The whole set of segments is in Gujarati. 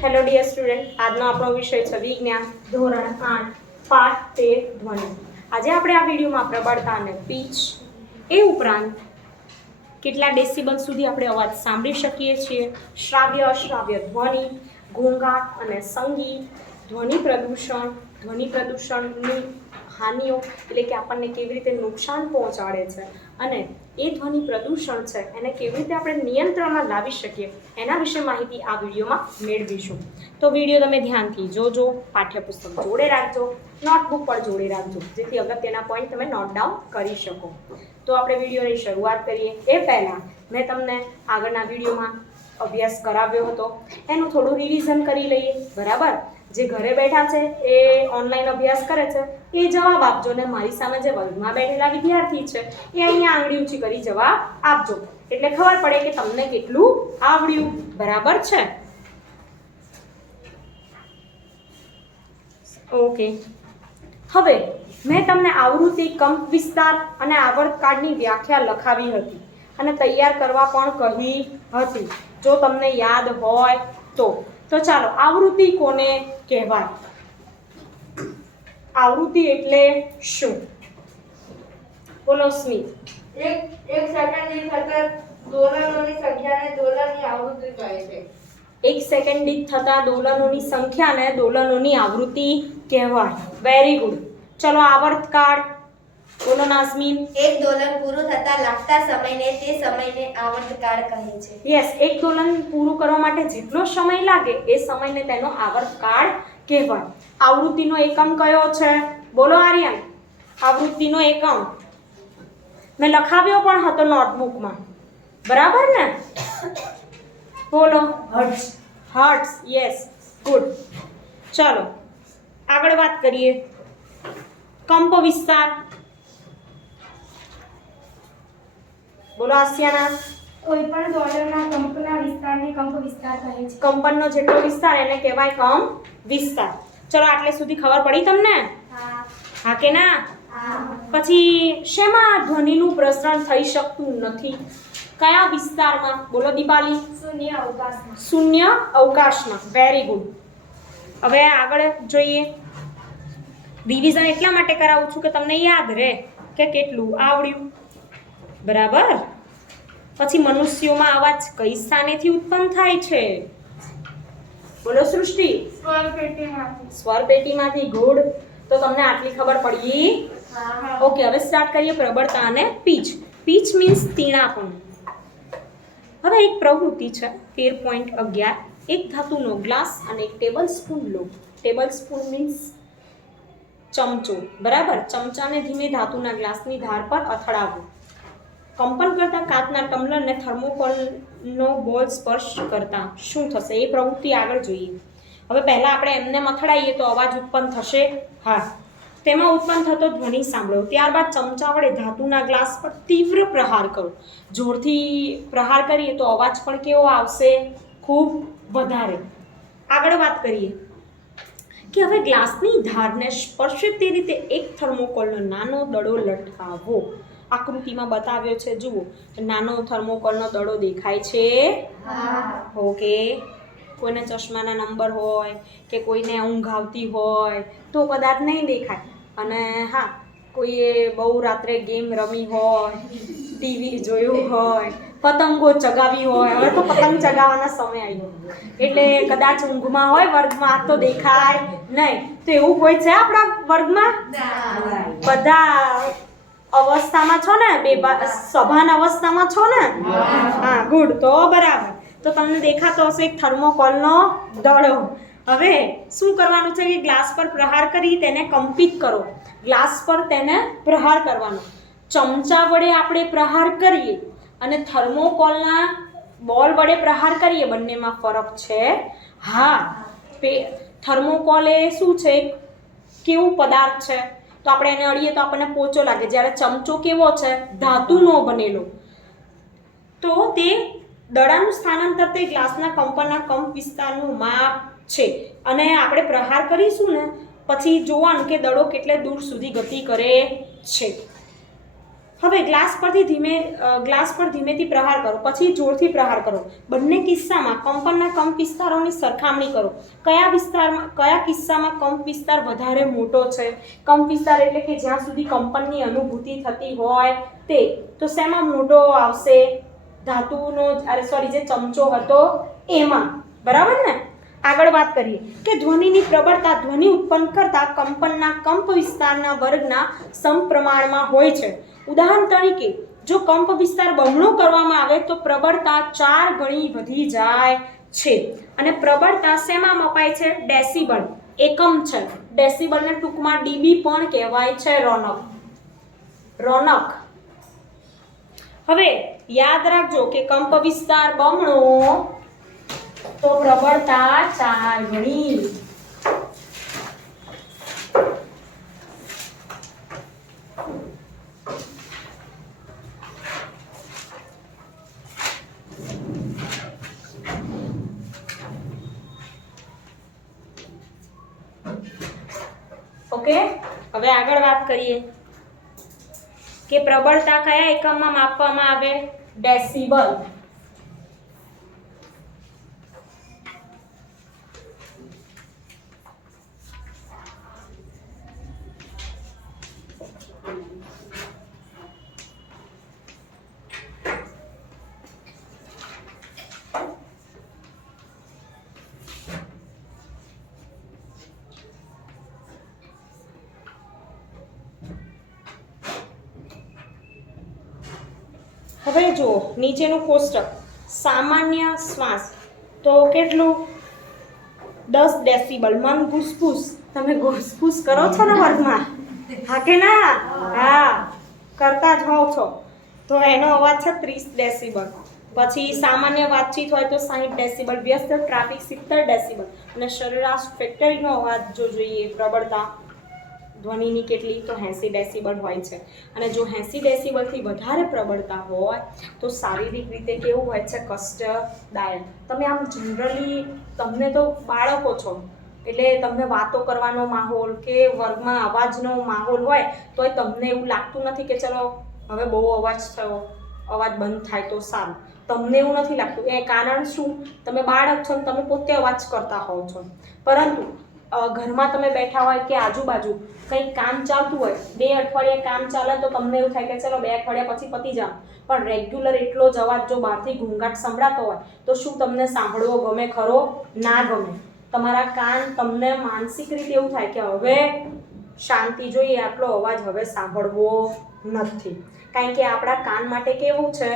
હેલો ડિયર સ્ટુડન્ટ, આજનો આપણો વિષય છે વિજ્ઞાન ધોરણ 8 પાઠ 13 ધ્વનિ. આજે આપણે આ વિડીયોમાં પ્રબળતા અને પીચ એ ઉપરાંત કેટલા ડેસિબલ સુધી આપણે અવાજ સાંભળી શકીએ છીએ, શ્રાવ્ય અશ્રાવ્ય ધ્વનિ, ઘોંઘાટ અને સંગીત, ધ્વનિ પ્રદૂષણની હાનિઓ એટલે કે આપણને કેવી રીતે નુકસાન પહોંચાડે છે અને એ ધ્વનિ પ્રદૂષણ છે એને કેવી રીતે આપણે નિયંત્રણમાં લાવી શકીએ એના વિશે માહિતી આ વિડીયોમાં મેળવીશું. તો વિડીયો તમે ધ્યાનથી જોજો, પાઠ્યપુસ્તક જોડે રાખજો, નોટબુક પર જોડે રાખજો જેથી અગત્યના પોઈન્ટ તમે નોટ ડાઉન કરી શકો. તો આપણે વિડીયોની શરૂઆત કરીએ એ પહેલાં મેં તમને આગળના વિડીયોમાં અભ્યાસ કરાવ્યો હતો એનું થોડું રિવિઝન કરી લઈએ. બરાબર, જે ઘરે બેઠા છે એ ઓનલાઈન અભ્યાસ કરે છે એ જવાબ આપજો ને મારી સામે જે વર્ગમાં બેઠેલા વિદ્યાર્થી છે એ અહીંયા આંગળી ઊંચી કરી જવાબ આપજો એટલે ખબર પડે કે તમને કેટલું આવડ્યું. બરાબર છે? ઓકે, હવે મેં તમને આવૃત્તિ, કંપ વિસ્તાર અને આવર્તકાળની વ્યાખ્યા લખાવી હતી અને તૈયાર કરવા પણ કહી હતી જો તમને યાદ હોય તો. તો ચાલો, આવૃત્તિ કોને કહેવાય? આવૃત્તિ એટલે શું? બોલો સ્મિત. એક સેકન્ડ દીઠ થતા દોલનોની સંખ્યાને દોલનની આવૃત્તિ કહે છે. એક સેકન્ડ દીઠ થતા દોલનોની સંખ્યાને દોલનોની આવૃત્તિ કહેવાય. Very good. ચલો, આવર્તકાળ બોલો નાઝમીન. એક દોલન પૂરું થતા લાગતા સમયને તે સમયને આવર્તકાળ કહે છે. યસ, એક દોલન પૂરું કરવા માટે જેટલો સમય લાગે એ સમયને તેનો આવર્તકાળ કહેવાય. આવૃત્તિનો એકમ કયો છે? બોલો આર્યન. આવૃત્તિનો એકમ મેં લખાવ્યો પણ હતો નોટબુકમાં. બરાબર ને? બોલો. હર્ટ્ઝ. હર્ટ્ઝ. Yes, good. ચલો આગળ વાત કરીએ. કંપ વિસ્તાર બોલો આસિયાના. કોઈ પણ દોલનના કંપના વિસ્તારને કંપ વિસ્તાર કહે છે. કંપનનો જેટલો વિસ્તાર એને કહેવાય કંપ વિસ્તાર. ચલો, આટલે સુધી ખબર પડી તમને? હા કે ના? પછી શેમાં ધ્વનિનું પ્રસરણ થઈ શકતું નથી? કયા વિસ્તારમાં? બોલો દીપાલી. શૂન્ય અવકાશમાં. શૂન્ય અવકાશમાં. Very good. હવે આગળ જોઈએ. રિવિઝન એટલા માટે કરાવું છું કે તમને યાદ રહે કે કેટલું આવડ્યું. બરાબર. પછી મનુષ્યોમાં અવાજ કઈ સ્થાનેથી ઉત્પન્ન થાય છે? બોલો સૃષ્ટિ. સ્વરપેટીમાંથી. સ્વરપેટીમાંથી. ગુડ. તો તમને આટલી ખબર પડી? ઓકે, હવે સ્ટાર્ટ કરીએ પ્રબળતા અને પીચ. Pitch means તીણાપણું. હવે એક પ્રવૃત્તિ છે 13.11. એક ધાતુનો ગ્લાસ અને એક ટેબલ સ્પૂન લો. ટેબલ સ્પૂન મીન્સ ચમચો. બરાબર. ચમચાને ધીમે ધાતુના ગ્લાસની ધાર પર અથડાવો. કંપન કરતા કાચના ટમ્બલરને થર્મોકોલનો બોલ સ્પર્શ કરતા શું થશે? એ પ્રવૃત્તિ આગળ જોઈએ. હવે પહેલાં આપણે એમને અથડાઈએ તો અવાજ ઉત્પન્ન થશે. હા, તેમાં ઉત્પન્ન થતો ધ્વનિ સાંભળો. ત્યારબાદ ચમચા વડે ધાતુના ગ્લાસ પર તીવ્ર પ્રહાર કરો. જોરથી પ્રહાર કરીએ તો અવાજ પણ કેવો આવશે? ખૂબ વધારે. આગળ વાત કરીએ કે હવે ગ્લાસની ધારને સ્પર્શે તે રીતે એક થર્મોકોલનો નાનો દડો લટકાવો. આકૃતિમાં બતાવ્યો છે, જુઓ. નાનો થર્મોકોલનો દડો દેખાય છે? ઓકે. કોઈને ચશ્માના નંબર હોય કે કોઈને ઊંઘ આવતી હોય તો કદાચ નહીં દેખાય. અને હા, કોઈએ બહુ રાત્રે ગેમ રમી હોય, ટીવી જોયું હોય, પતંગો ચગાવી હોય. હવે તો પતંગ ચગાવવાના સમય આવ્યો એટલે કદાચ ઊંઘમાં હોય વર્ગમાં તો દેખાય નહીં. તો એવું કોઈ છે આપણા વર્ગમાં? બધા અવસ્થામાં છો ને? સભાન અવસ્થામાં છો ને? હા, ગુડ. તો બરાબર. તો તમને દેખાતો હશે એક થર્મોકોલનો દડો. હવે શું કરવાનું છે કે ગ્લાસ પર પ્રહાર કરી તેને કંપિત કરો. ગ્લાસ પર તેને પ્રહાર કરવાનો. ચમચા વડે આપણે પ્રહાર કરીએ અને થર્મોકોલના બોલ વડે પ્રહાર કરીએ, બંનેમાં ફરક છે? હા. થર્મોકોલ એ શું છે? કેવું પદાર્થ છે? તો આપણે એને અડીએ તો આપણને પોચો લાગે. જ્યારે ચમચો કેવો છે? ધાતુનો બનેલો. તો તે દડાનું સ્થાનાંતર તે ગ્લાસના કંપનના કંપ વિસ્તારનું માપ છે અને આપણે પ્રહાર કરીશું ને પછી જોવાનું કે દડો કેટલે દૂર સુધી ગતિ કરે છે. હવે ગ્લાસ પર ધીમેથી પ્રહાર કરો, પછી જોરથી પ્રહાર કરો. બંને કિસ્સામાં કંપનના કંપ વિસ્તારોની સરખામણી કરો. કયા કિસ્સામાં કંપ વિસ્તાર વધારે મોટો છે? કંપ વિસ્તાર એટલે કે જ્યાં સુધી કંપનની અનુભૂતિ થતી હોય તે. તો શેમાં મોટો આવશે? ધાતુનો જે ચમચો હતો એમાં. બરાબર ને? આગળ વાત કરીએ કે ધ્વનિની પ્રબળતા ધ્વનિ ઉત્પન્ન કરતા કંપનના કંપ વિસ્તારના વર્ગના સમપ્રમાણમાં હોય છે. ઉદાહરણ તરીકે જો કંપ વિસ્તાર બમણો કરવામાં આવે તો પ્રબળતા 4 ગણી વધી જાય છે. અને પ્રબળતા શેમાં મપાય છે? ડેસિબલ એકમ છે. ડેસિબલને ટૂંકમાં ડીબી પણ કહેવાય છે. રોનક હવે યાદ રાખજો કે કંપ વિસ્તાર બમણો તો પ્રબળતા 4 ગણી. ઓકે, હવે આગળ વાત કરીએ કે પ્રબળતા કયા એકમમાં માપવામાં આવે? ડેસિબલ. હવે જુઓ નીચેનું કોષ્ટક. સામાન્ય શ્વાસ તો કેટલું? 10 ડેસિબલ. મન ઘૂસપૂસ, તમે ઘૂસપૂસ કરો છો ને વર્ગમાં? હા કે ના? હા, કરતા જ હોવ છો. તો એનો અવાજ છે 30 ડેસિબલ. પછી સામાન્ય વાતચીત હોય તો 60 ડેસિબલ, વ્યસ્ત ટ્રાફિક 70 ડેસિબલ અને સરેરાશ ફેક્ટરીનો અવાજ જો જોઈએ પ્રબળતા ધ્વનિની કેટલી તો 80 ડેસિબલ હોય છે. અને જો 80 ડેસિબલથી વધારે પ્રબળતા હોય તો શારીરિક રીતે કેવું હોય છે? કષ્ટદાયક. તમે આમ જનરલી તમને તો બાળકો છો એટલે તમને વાતો કરવાનો માહોલ કે વર્ગમાં અવાજનો માહોલ હોય તોય તમને એવું લાગતું નથી કે ચલો હવે બહુ અવાજ થયો, અવાજ બંધ થાય તો સારું. તમને એવું નથી લાગતું. એ કારણ શું? તમે બાળક છો ને તમે પોતે અવાજ કરતા હોવ છો. પરંતુ ઘરમાં તમે બેઠા હોય કે આજુબાજુ કંઈક કામ ચાલતું હોય, 2 અઠવાડિયે કામ ચાલે તો તમને એવું થાય કે ચલો 2 અઠવાડિયા પછી પતી જાવ. પણ રેગ્યુલર એટલો જ અવાજ જો બહારથી ઘૂંઘાટ સંભળાતો હોય તો શું તમને સાંભળવો ગમે ખરો? ના ગમે. તમારા કાન તમને માનસિક રીતે એવું થાય કે હવે શાંતિ જોઈએ, આટલો અવાજ હવે સાંભળવો નથી. કારણ કે આપણા કાન માટે કેવું છે?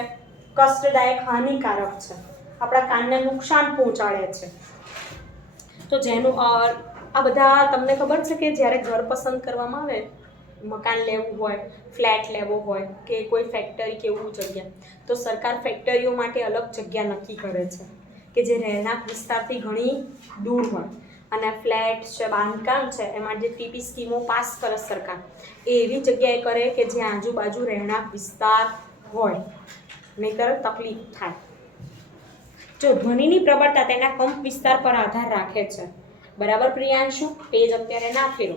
કષ્ટદાયક, હાનિકારક છે. આપણા કાનને નુકસાન પહોંચાડે છે. તો જેનું આ બધા તમને ખબર છે કે જ્યારે ઘર પસંદ કરવામાં આવે, મકાન લેવું હોય, ફ્લેટ લેવો હોય કે કોઈ ફેક્ટરી કે એવું જગ્યા, તો સરકાર ફેક્ટરીઓ માટે અલગ જગ્યા નક્કી કરે છે કે જે રહેણાંક વિસ્તારથી ઘણી દૂર હોય. અને ફ્લેટ છે, બાંધકામ છે, એમાં જે પીપી સ્કીમો પાસ કરે સરકાર, એ એવી જગ્યાએ કરે કે જ્યાં આજુબાજુ રહેણાંક વિસ્તાર હોય, નહીંતર તકલીફ થાય. જો ધ્વનિની પ્રબળતા તેના કંપ વિસ્તાર પર આધાર રાખે છે. બરાબર પ્રિયાંશુ? પેજ અત્યારે ના ફેરો.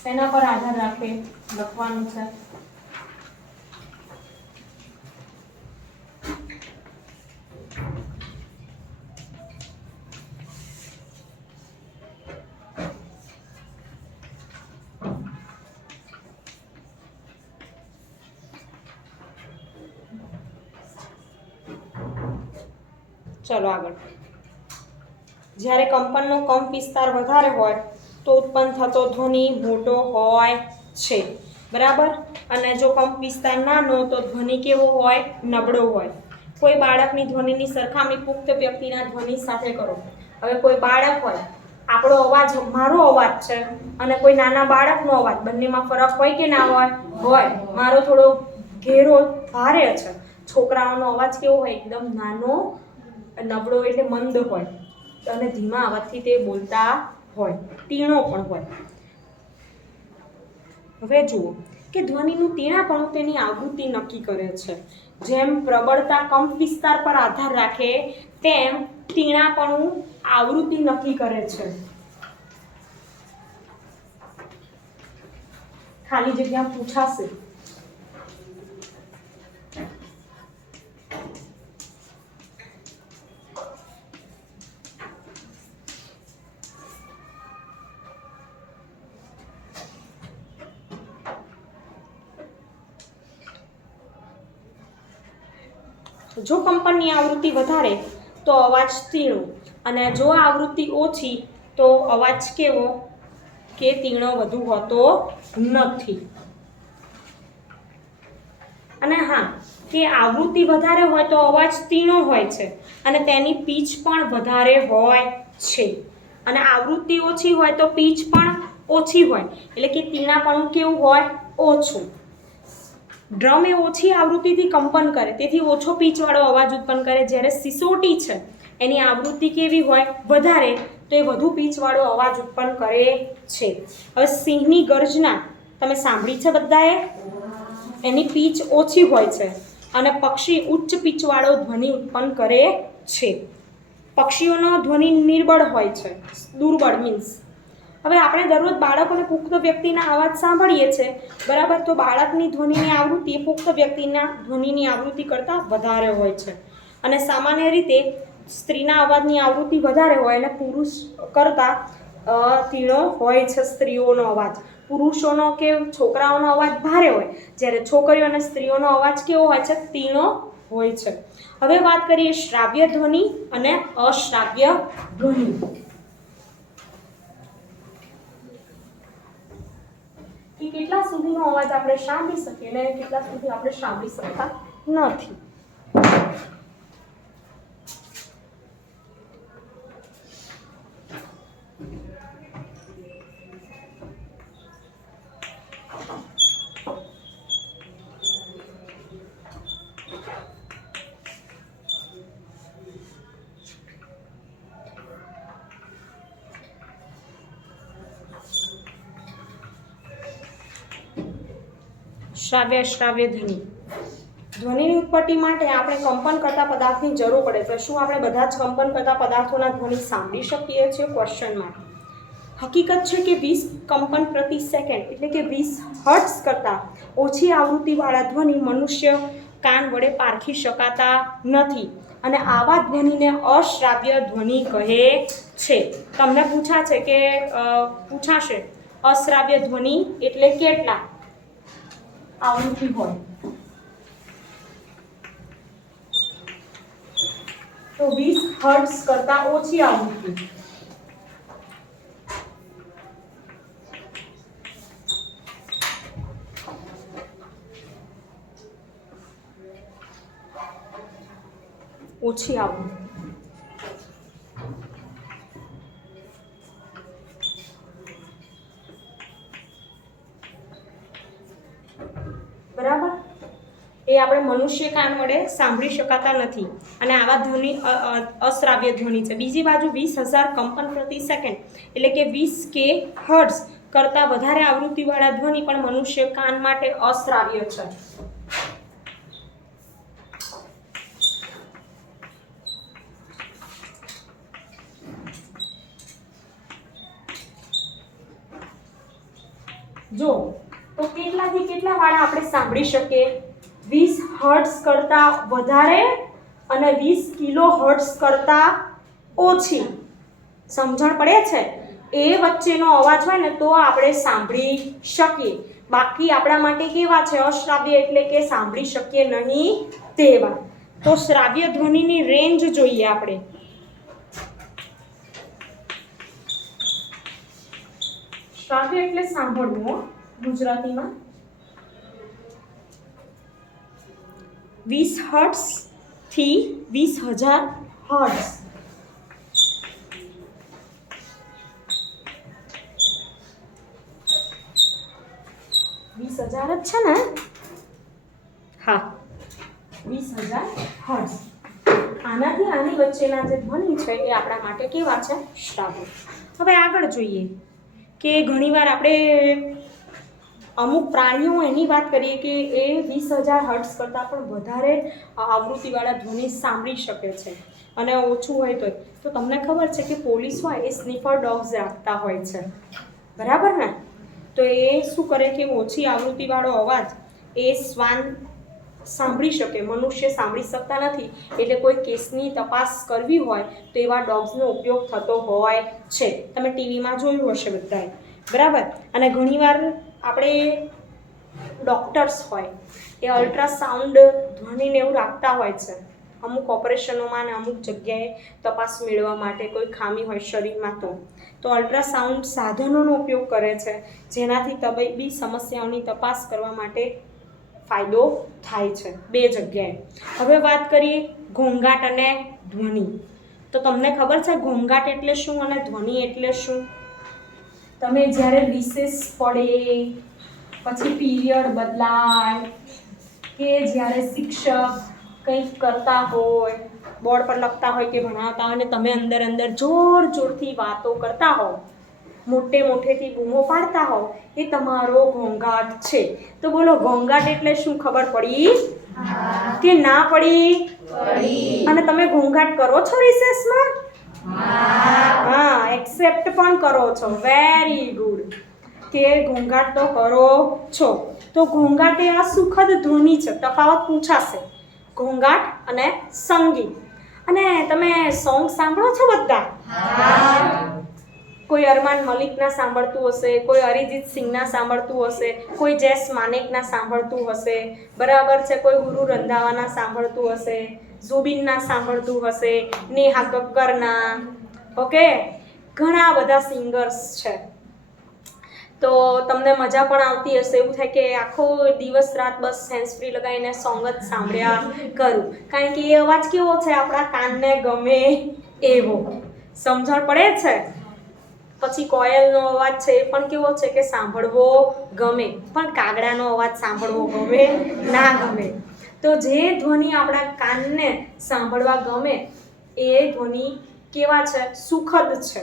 શેના પર આધાર રાખે લખવાનું છે? ચલો આગળ. જ્યારે કંપનનો કંપ વિસ્તાર વધારે હોય તો ઉત્પન્ન થતો ધ્વનિ મોટો હોય છે. બરાબર? અને જો કંપ વિસ્તાર નાનો તો ધ્વનિ કેવો હોય? નબળો હોય. કોઈ બાળકની ધ્વનિની સરખામણી પુખ્ત વ્યક્તિના ધ્વનિ સાથે કરો. હવે કોઈ બાળક હોય, આપણો અવાજ, મારો અવાજ છે અને કોઈ નાના બાળકનો અવાજ, બંનેમાં ફરક હોય કે ના હોય? હોય. મારો થોડો ઘેરો ભારે છે, છોકરાઓનો અવાજ કેવો હોય? એકદમ નાનો, નબળો એટલે મંદ હોય અને ધીમા અવાજથી તે બોલતા હોય, તીણો પણ હોય. હવે જુઓ કે ધ્વનિનું તીણાપણું તેની આવૃત્તિ નક્કી કરે છે. જેમ પ્રબળતા કંપ વિસ્તાર પર આધાર રાખે તેમ તીણાપણું આવૃત્તિ નક્કી કરે છે. ખાલી જગ્યા પૂછાશે. જો કંપનની આવૃત્તિ વધારે તો અવાજ તીણો અને જો આવૃત્તિ ઓછી તો અવાજ કેવો કે તીણો વધુ હોતો નથી. અને હા, કે આવૃત્તિ વધારે હોય તો અવાજ તીણો હોય છે અને તેની પીચ પણ વધારે હોય છે, અને આવૃત્તિ ઓછી હોય તો પીચ પણ ઓછી હોય, એટલે કે તીણાપણું કેવું હોય? ઓછું. ડ્રમ એ ઓછી આવૃત્તિથી કંપન કરે, તેથી ઓછો પીચવાળો અવાજ ઉત્પન્ન કરે. જ્યારે સિસોટી છે એની આવૃત્તિ કેવી હોય? વધારે, તો એ વધુ પીચવાળો અવાજ ઉત્પન્ન કરે છે. હવે સિંહની ગર્જના તમે સાંભળી છે બધાએ? એની પીચ ઓછી હોય છે અને પક્ષી ઉચ્ચ પીચવાળો ધ્વનિ ઉત્પન્ન કરે છે. પક્ષીઓનો ધ્વનિ નિર્બળ હોય છે, દુર્બળ મીન્સ. હવે આપણે દરરોજ બાળક અને પુખ્ત વ્યક્તિના અવાજ સાંભળીએ છીએ, બરાબર? તો બાળકની ધ્વનિની આવૃત્તિ પુખ્ત વ્યક્તિના ધ્વનિની આવૃત્તિ કરતાં વધારે હોય છે, અને સામાન્ય રીતે સ્ત્રીના અવાજની આવૃત્તિ વધારે હોય અને પુરુષ કરતાં તીણો હોય છે સ્ત્રીઓનો અવાજ. પુરુષોનો કે છોકરાઓનો અવાજ ભારે હોય, જ્યારે છોકરીઓ અને સ્ત્રીઓનો અવાજ કેવો હોય છે? તીણો હોય છે. હવે વાત કરીએ શ્રાવ્ય ધ્વનિ અને અશ્રાવ્ય ધ્વનિ. કે કેટલા સુધીનો અવાજ આપણે સાંભળી શકીએ અને કેટલા સુધી આપણે સાંભળી શકતા નથી. શ્રાવ્ય અશ્રાવ્ય ધ્વનિ. ધ્વનિની ઉત્પત્તિ માટે આપણે કંપન કરતા પદાર્થની જરૂર પડે છે. શું આપણે બધા જ કંપન કરતા પદાર્થોના ધ્વનિ સાંભળી શકીએ છીએ? Question mark. હકીકત છે કે 20 કંપન પ્રતિ સેકન્ડ એટલે કે 20 હર્ટ્ઝ કરતાં ઓછી આવૃત્તિવાળા ધ્વનિ મનુષ્ય કાન વડે પારખી શકાતા નથી, અને આવા ધ્વનિને અશ્રાવ્ય ધ્વનિ કહે છે. તમને પૂછાશે અશ્રાવ્ય ધ્વનિ એટલે કેટલા આવૃત્તિ હોય? તો 20 હર્ટ્ઝ કરતાં ઓછી આવૃત્તિ. ઓછી આવૃત્તિ. બરાબર? એ આપણે મનુષ્ય કાન વડે સાંભળી શકાતા નથી, અને આવા ધ્વનિ અશ્રાવ્ય ધ્વનિ છે. બીજી બાજુ 20,000 કંપન પ્રતિ સેકન્ડ એટલે કે 20 કે હર્ટ્ઝ કરતાં વધારે આવૃત્તિવાળા ધ્વનિ પણ મનુષ્ય કાન માટે અશ્રાવ્ય છે. જો તો કેટલાથી કેટલા વાળા આપણે સાંભળી શકીએ? 20 હર્ટ્ઝ કરતાં વધારે અને 20 કિલો હર્ટ્ઝ કરતાં ઓછી. સમજણ પડે છે? એ વચ્ચેનો અવાજ હોય ને તો આપણે સાંભળી શકીએ. બાકી આપણા માટે કેવા છે? અશ્રાવ્ય એટલે કે સાંભળી શકીએ નહીં તેવા. તો શ્રાવ્ય ધ્વનિની રેન્જ જોઈએ આપણે. શ્રાવ્ય એટલે સાંભળવું ગુજરાતીમાં. 20 હર્ટ્ઝ થી 20,000 હર્ટ્ઝ. 20,000 જ છે ને? હા, 20,000 હર્ટ્ઝ. આનાથી આની વચ્ચેના જે ધ્વનિ છે એ આપણા માટે કેવા છે? શ્રાવ્ય. હવે આગળ જોઈએ કે ઘણીવાર આપણે અમુક પ્રાણીઓ એની વાત કરીએ કે એ 20,000 હર્ટ્ઝ કરતાં પણ વધારે આવૃત્તિવાળા ધ્વનિ સાંભળી શકે છે, અને ઓછું હોય તો તમને ખબર છે કે પોલીસ હોય એ સ્નીફર ડોગ્સ રાખતા હોય છે, બરાબર ને? તો એ શું કરે કે ઓછી આવૃત્તિવાળો અવાજ એ શ્વાન સાંભળી શકે, મનુષ્ય સાંભળી શકતા નથી. એટલે કોઈ કેસની તપાસ કરવી હોય તો એવા ડોગ્સનો ઉપયોગ થતો હોય છે. તમે ટીવીમાં જોયું હશે બધાએ, બરાબર. અને ઘણીવાર આપણે ડૉક્ટર્સ હોય એ અલ્ટ્રાસાઉન્ડ ધ્વનિને એવું રાખતા હોય છે અમુક ઓપરેશનોમાં અને અમુક જગ્યાએ તપાસ મેળવવા માટે, કોઈ ખામી હોય શરીરમાં તો અલ્ટ્રાસાઉન્ડ સાધનોનો ઉપયોગ કરે છે, જેનાથી તબીબી સમસ્યાઓની તપાસ કરવા માટે ફાયદો થાય છે 2 જગ્યાએ. હવે વાત કરીએ ઘોંઘાટ અને ધ્વનિ. તો તમને ખબર છે ઘોંઘાટ એટલે શું અને ધ્વનિ એટલે શું? તમે જ્યારે રિસેસ પડે, પછી પીરિયડ બદલાય, કે જ્યારે શિક્ષક કંઈક કરતા હોય, બોર્ડ પર લખતા હોય કે ભણાવતા હોય ને તમે અંદર અંદર જોર જોરથી વાતો કરતા હો, મોટે મોટેથી બૂમો પાડતા હો, એ તમારો ઘોંઘાટ છે. તો બોલો ઘોંઘાટ એટલે શું? ખબર પડી કે ના પડી? અને તમે ઘોંઘાટ કરો છો રિસેસમાં? હા, એક્સેપ્ટ પણ કરો છો. વેરી ગુડ, કે ઘોંઘાટ તો કરો છો. તો ઘોંઘાટ એ અસુખદ ધ્વનિ છે. તફાવત પૂછાશે ઘોંઘાટ અને સંગીત. અને તમે સોંગ સાંભળો છો બધા? કોઈ અરમાન મલિકના સાંભળતું હશે, કોઈ અરિજીત સિંહના સાંભળતું હશે, કોઈ જેસ માનેકના સાંભળતું હશે, બરાબર છે, કોઈ ગુરુ રંધાવાના સાંભળતું હશે, ઝુબિનના સાંભળતું હશે, નેહા કક્કરના. ઓકે, ઘણા બધા સિંગર્સ છે. તો તમને મજા પણ આવતી હશે, એવું થાય કે આખો દિવસ રાત બસ હેન્ડ્સ ફ્રી લગાવીને સોંગ જ સાંભળ્યા કરું, કારણ કે એ અવાજ કેવો છે? આપણા કાનને ગમે એવો. સમજણ પડે છે? પછી કોયલનો અવાજ છે એ પણ કેવો છે કે સાંભળવો ગમે, પણ કાગડાનો અવાજ સાંભળવો ગમે ના ગમે. તો જે ધ્વનિ આપણા કાનને સાંભળવા ગમે એ ધ્વનિ કેવા છે? સુખદ છે,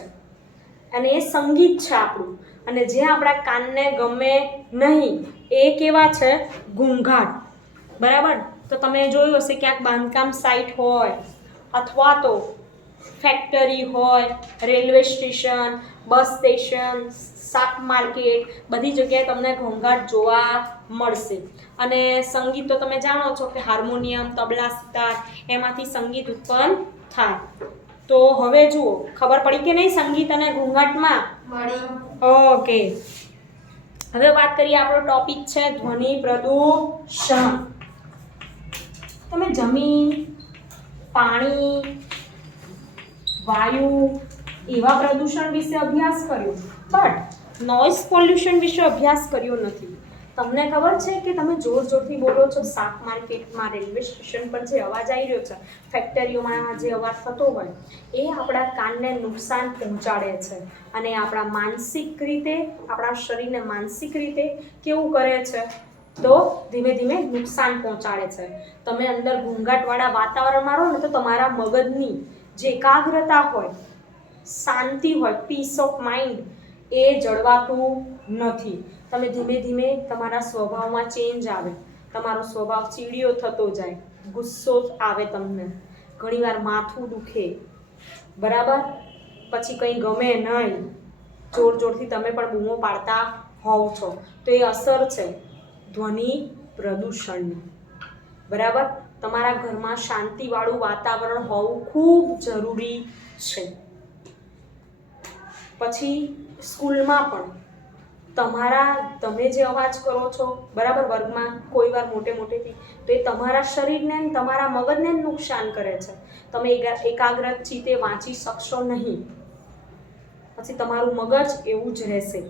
અને એ સંગીત છે આપણું. અને જે આપણા કાનને ગમે નહીં એ કેવા છે? ઘોંઘાટ. બરાબર. તો તમે જોયું હશે ક્યાંક બાંધકામ સાઇટ હોય, અથવા તો ફેક્ટરી હોય, રેલવે સ્ટેશન, બસ સ્ટેશન, શાક માર્કેટ, બધી જગ્યાએ તમને ઘોંઘાટ જોવા મળશે. અને સંગીત તો તમે જાણો છો કે હાર્મોનિયમ, તબલા, સિતાર એમાંથી સંગીત ઉત્પન્ન થાય. તો હવે જુઓ, ખબર પડી કે નહીં સંગીત અને ઘોંઘાટમાં? ઓકે, હવે વાત કરીએ. આપણો ટોપિક છે ધ્વનિ પ્રદૂષણ. તમે જમીન, પાણી, વાયુ એવા પ્રદૂષણ વિશે અભ્યાસ કર્યો, બટ નોઇઝ પોલ્યુશન વિશે અભ્યાસ કર્યો નથી. તમને ખબર છે કે તમે જોર જોરથી બોલો છો, શાક માર્કેટમાં, રેલવે સ્ટેશન પર જે અવાજ આવી રહ્યો છે, ફેક્ટરીઓમાં જે અવાજ થતો હોય, એ આપણા કાનને નુકસાન પહોંચાડે છે. અને આપણા માનસિક રીતે, આપણા શરીરને માનસિક રીતે કેવું કરે છે? તો ધીમે ધીમે નુકસાન પહોંચાડે છે. તમે અંદર ઘોંઘાટવાળા વાતાવરણમાં રહો ને તો તમારા મગજની જે એકાગ્રતા હોય, શાંતિ હોય, પીસ ઓફ માઇન્ડ, એ જળવાતું નથી. તમે ધીમે ધીમે તમારા સ્વભાવમાં ચેન્જ આવે, તમારો સ્વભાવ ચીડિયો થતો જાય, ગુસ્સો આવે તમને, ઘણીવાર માથું દુખે, બરાબર, પછી કંઈ ગમે નહીં, જોર જોરથી તમે પણ બૂમો પાડતા હોવ છો. તો એ અસર છે ધ્વનિ પ્રદૂષણની. બરાબર. તમારા ઘરમાં શાંતિવાળું વાતાવરણ હોવું ખૂબ જરૂરી છે. પછી સ્કૂલમાં પણ તમે જે અવાજ કરો છો, બરાબર, વર્ગમાં કોઈ વાર મોટેથી, તો એ તમારા શરીરને, તમારા મગજને નુકસાન કરે છે. તમે એકાગ્ર ચિત્તે વાંચી શકશો નહીં, પછી તમારું મગજ એવું જ રહેશે.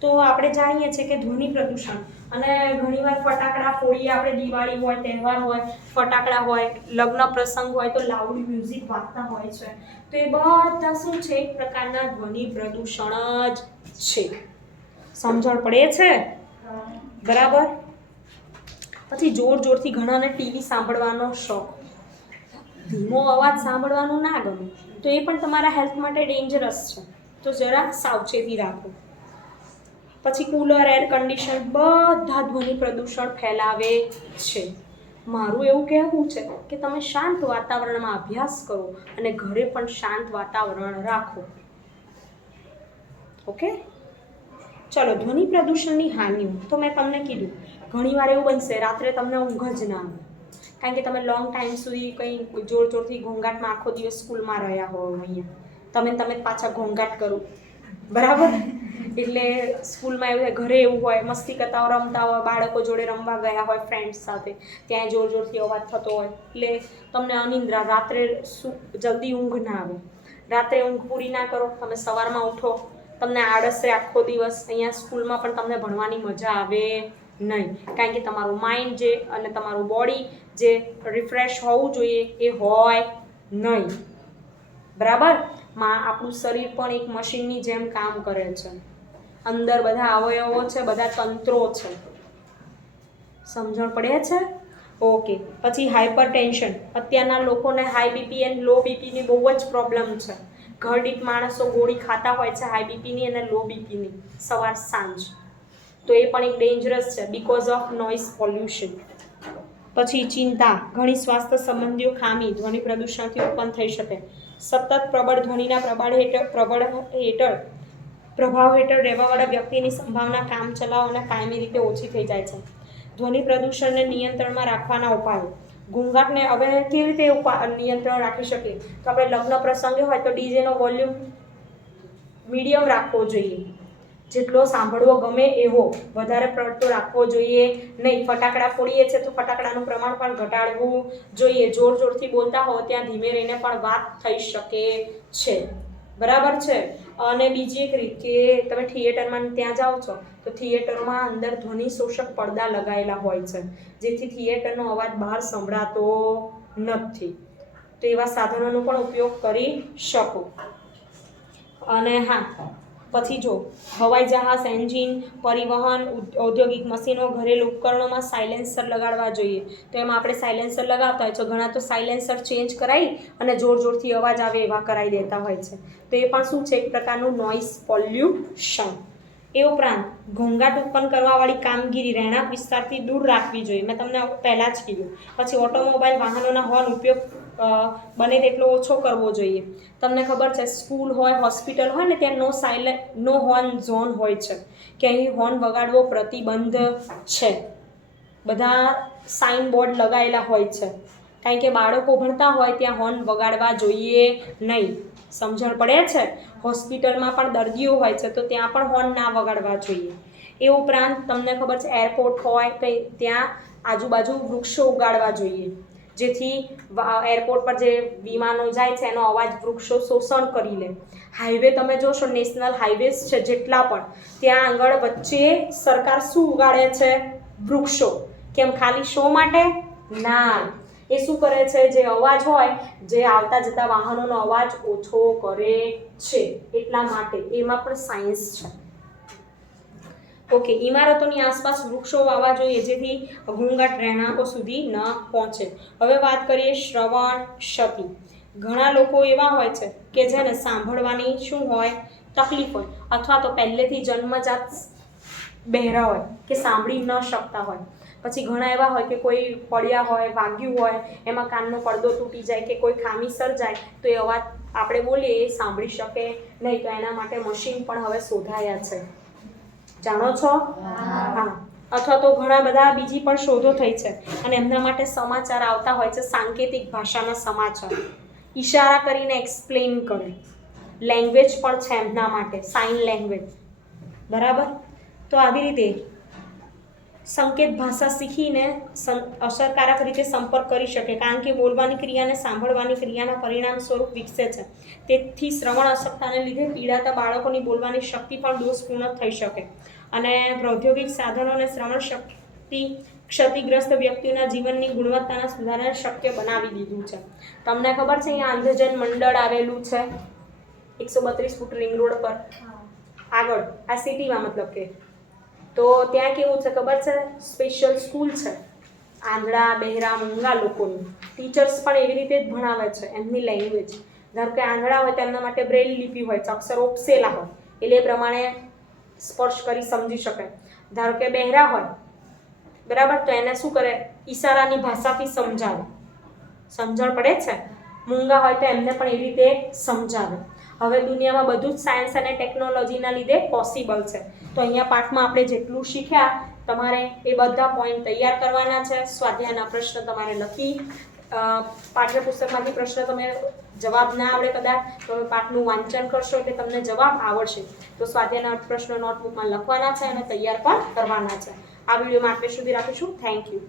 તો આપણે જાણીએ છીએ કે ધ્વનિ પ્રદૂષણ. અને ઘણીવાર ફટાકડા ફોડીએ આપણે, દિવાળી હોય, તહેવાર હોય, ફટાકડા હોય, લગ્ન પ્રસંગ હોય તો લાઉડ મ્યુઝિક વાગતા હોય છે. તો એ બધા શું છે? એક પ્રકારના ધ્વનિ પ્રદૂષણ જ છે. સમજણ પડે છે? બરાબર. પછી જોર જોરથી ઘણાને ટીવી સાંભળવાનો શોખ, ધીમો અવાજ સાંભળવાનો ના ગમે, તો એ પણ તમારા હેલ્થ માટે ડેન્જરસ છે. તો જરા સાવચેતી રાખો. પછી કુલર, એર કન્ડિશન બધા ધ્વનિ પ્રદૂષણ ફેલાવે છે. મારું એવું કહેવું છે કે તમે શાંત વાતાવરણમાં અભ્યાસ કરો અને ઘરે પણ શાંત વાતાવરણ રાખો. ઓકે, ચલો, ધ્વનિ પ્રદૂષણની હાનિઓ તો મેં તમને કીધું. ઘણીવાર એવું બનશે રાત્રે તમને ઊંઘ જ ના આવે, કારણ કે તમે લોંગ ટાઈમ સુધી કંઈ જોર જોરથી ઘોંઘાટમાં આખો દિવસ સ્કૂલમાં રહ્યા હો, અહીંયા તમે પાછા ઘોંઘાટ કરો, બરાબર. એટલે સ્કૂલમાં એવું હોય, ઘરે એવું હોય, મસ્તી કરતા હોય, રમતા હોય, બાળકો જોડે રમવા ગયા હોય ફ્રેન્ડ્સ સાથે, ત્યાં જોર જોરથી અવાજ થતો હોય, એટલે તમને અનિદ્રા, રાત્રે જલ્દી ઊંઘ ના આવે. રાત્રે ઊંઘ પૂરી ના કરો, તમે સવારમાં ઉઠો, તમને આળસ રહે આખો દિવસ. અહીંયા સ્કૂલમાં પણ તમને ભણવાની મજા આવે નહીં, કારણ કે તમારું માઇન્ડ જે અને તમારું બોડી જે રિફ્રેશ હોવું જોઈએ એ હોય નહીં, બરાબર. આપણું શરીર પણ એક મશીનની જેમ કામ કરે છે. અંદર બધા અવયવો છે, બધા તંત્રો છે. સમજણ પડે છે? ઓકે. પછી હાઇપર ટેન્શન. અત્યારના લોકોને હાઈ બીપી એન્ડ લો બીપીની બહુ જ પ્રોબ્લેમ છે. ઘરદીઠ માણસો ગોળી ખાતા હોય છે હાઈ બીપીની અને લો બીપીની સવાર સાંજ. તો એ પણ એક ડેન્જરસ છે બીકોઝ ઓફ નોઇઝ પોલ્યુશન. પછી ચિંતા. ઘણી સ્વાસ્થ્ય સંબંધીઓ ખામી ધ્વનિ પ્રદૂષણથી ઉત્પન્ન થઈ શકે. સતત પ્રબળ ધ્વનિના પ્રભાવ હેઠળ રહેવાવાળા વ્યક્તિની સંભાવના કામચલાઉ અને કાયમી રીતે ઓછી થઈ જાય છે. ધ્વનિ પ્રદૂષણને નિયંત્રણમાં રાખવાના ઉપાયો. ઘોંઘાટને હવે કેવી રીતે નિયંત્રણ રાખી શકીએ? તો આપણે લગ્ન પ્રસંગે હોય તો ડીજેનો વોલ્યુમ મીડિયમ રાખવો જોઈએ, જેટલો સાંભળવો ગમે એવો, વધારે પડતો રાખવો જોઈએ નહીં. ફટાકડા ફોડીએ છીએ તો ફટાકડાનું પ્રમાણ પણ ઘટાડવું જોઈએ. જોર જોરથી બોલતા હો ત્યાં ધીમે રહીને પણ વાત થઈ શકે છે, બરાબર છે. અને બીજી એક રીત કે તમે થિયેટરમાં ત્યાં જાઓ છો તો થિયેટરમાં અંદર ધ્વનિ શોષક પડદા લગાવેલા હોય છે, જેથી થિયેટરનો અવાજ બહાર સંભળાતો નથી. તો એવા સાધનોનો પણ ઉપયોગ કરી શકો. અને હા, પછી જો હવાઈ જહાજ, એન્જિન, પરિવહન, ઔદ્યોગિક મશીનો, ઘરેલું ઉપકરણોમાં સાયલેન્સર લગાડવા જોઈએ. તો એમાં આપણે સાયલેન્સર લગાવતા હોય છે, ઘણા તો સાયલેન્સર ચેન્જ કરાવી અને જોર જોરથી અવાજ આવે એવા કરાવી દેતા હોય છે. તો એ પણ શું છે? એક પ્રકારનું નોઇઝ પોલ્યુશન. એ ઉપરાંત ઘોંઘાટ ઉત્પન્ન કરવાવાળી કામગીરી રહેણાંક વિસ્તારથી દૂર રાખવી જોઈએ, મેં તમને પહેલાં જ કીધું. પછી ઓટોમોબાઈલ વાહનોના હોર્ન ઉપયોગ બને તેટલો ઓછો કરવો જોઈએ. તમને ખબર છે સ્કૂલ હોય, હોસ્પિટલ હોય ને ત્યાં નો હોર્ન ઝોન હોય છે, કે અહીં હોર્ન વગાડવો પ્રતિબંધ છે. બધા સાઇન બોર્ડ લગાવેલા હોય છે, કારણ કે બાળકો ભણતા હોય ત્યાં હોર્ન વગાડવા જોઈએ નહીં. સમજણ પડે છે? હોસ્પિટલમાં પણ દર્દીઓ હોય છે તો ત્યાં પણ હોર્ન ના વગાડવા જોઈએ. એ ઉપરાંત તમને ખબર છે એરપોર્ટ હોય કંઈ ત્યાં આજુબાજુ વૃક્ષો ઉગાડવા જોઈએ, જેથી એરપોર્ટ પર જે વિમાનો જાય છે એનો અવાજ વૃક્ષો શોષણ કરી લે. હાઈવે તમે જોશો, નેશનલ હાઈવેઝ છે જેટલા પણ, ત્યાં આગળ વચ્ચે સરકાર શું ઉગાડે છે? વૃક્ષો. કેમ? ખાલી શો માટે? ના, એ શું કરે છે? જે અવાજ હોય, જે આવતા જતા વાહનોનો અવાજ ઓછો કરે છે એટલા માટે. એમાં પણ સાયન્સ છે. ઓકે. ઇમારતોની આસપાસ વૃક્ષો વાવવા જોઈએ, જેથી ઘોંઘાટ રહેણાંકો સુધી ન પહોંચે. હવે વાત કરીએ શ્રવણ ક્ષતિ. ઘણા લોકો એવા હોય છે કે જેને સાંભળવાની શું હોય? તકલીફ હોય, અથવા તો પહેલેથી જન્મજાત બહેરા હોય કે સાંભળી ન શકતા હોય. પછી ઘણા એવા હોય કે કોઈ પડ્યા હોય, વાગ્યું હોય, એમાં કાનનો પડદો તૂટી જાય કે કોઈ ખામી સર્જાય તો એ અવાજ આપણે બોલીએ એ સાંભળી શકે નહીં. તો એના માટે મશીન પણ હવે શોધાયા છે, જાણો છો? હા. અથવા તો ઘણા બધા બીજી પણ શોધો થઈ છે અને એમના માટે સમાચાર આવતા હોય છે, સાંકેતિક ભાષાના સમાચાર, ઈશારા કરીને એક્સપ્લેન કરે. લેંગ્વેજ પણ છે એમના માટે, સાઇન લેંગ્વેજ, બરાબર. તો આવી રીતે સંકેત ભાષા શીખીને અસરકારક રીતે સંપર્ક કરી શકે, કારણ કે બોલવાની ક્રિયા અને સાંભળવાની ક્રિયાના પરિણામ સ્વરૂપ વિકસે છે. તેથી શ્રવણ અશક્તતાને લીધે પીડાતા બાળકોની બોલવાની શક્તિ પણ દોષપૂર્ણ થઈ શકે. અને પ્રૌદ્યોગિક સાધનો અને શ્રવણ શક્તિ ક્ષતિગ્રસ્ત વ્યક્તિઓના જીવનની ગુણવત્તાના સુધારણને શક્ય બનાવી દીધું છે. તમને ખબર છે અહીંયા અંધજન મંડળ આવેલું છે 132 ફૂટ રિંગ રોડ પર આગળ, આ સિટીમાં, મતલબ કે. તો ત્યાં કેવું છે ખબર છે? સ્પેશિયલ સ્કૂલ છે આંધળા, બહેરા, મૂંગા લોકોની. ટીચર્સ પણ એવી રીતે જ ભણાવે છે એમની લેંગ્વેજ. ધારો કે આંધળા હોય તો એમના માટે બ્રેલ લિપિ હોય છે, અક્ષરો ઉપસેલા હોય એટલે એ પ્રમાણે સ્પર્શ કરી સમજી શકાય. ધારો કે બહેરા હોય, બરાબર, તો એને શું કરે? ઈશારાની ભાષાથી સમજાવે. સમજણ પડે છે? મૂંગા હોય તો એમને પણ એવી રીતે સમજાવે. હવે દુનિયામાં બધું જ સાયન્સ અને ટેકનોલોજીના લીધે પોસિબલ છે. તો અહીંયા પાઠમાં આપણે જેટલું શીખ્યા તમારે એ બધા પોઈન્ટ તૈયાર કરવાના છે. સ્વાધ્યાયના પ્રશ્ન તમારે લખી પાઠ્યપુસ્તકમાંથી પ્રશ્ન તમે જવાબ ના આવડે કદાચ તો તમે પાઠનું વાંચન કરશો એટલે તમને જવાબ આવડશે. તો સ્વાધ્યાયના પ્રશ્ન નોટબુકમાં લખવાના છે અને તૈયાર પણ કરવાના છે. આ વિડીયોમાં આપણે સુધી રાખીશું. Thank you.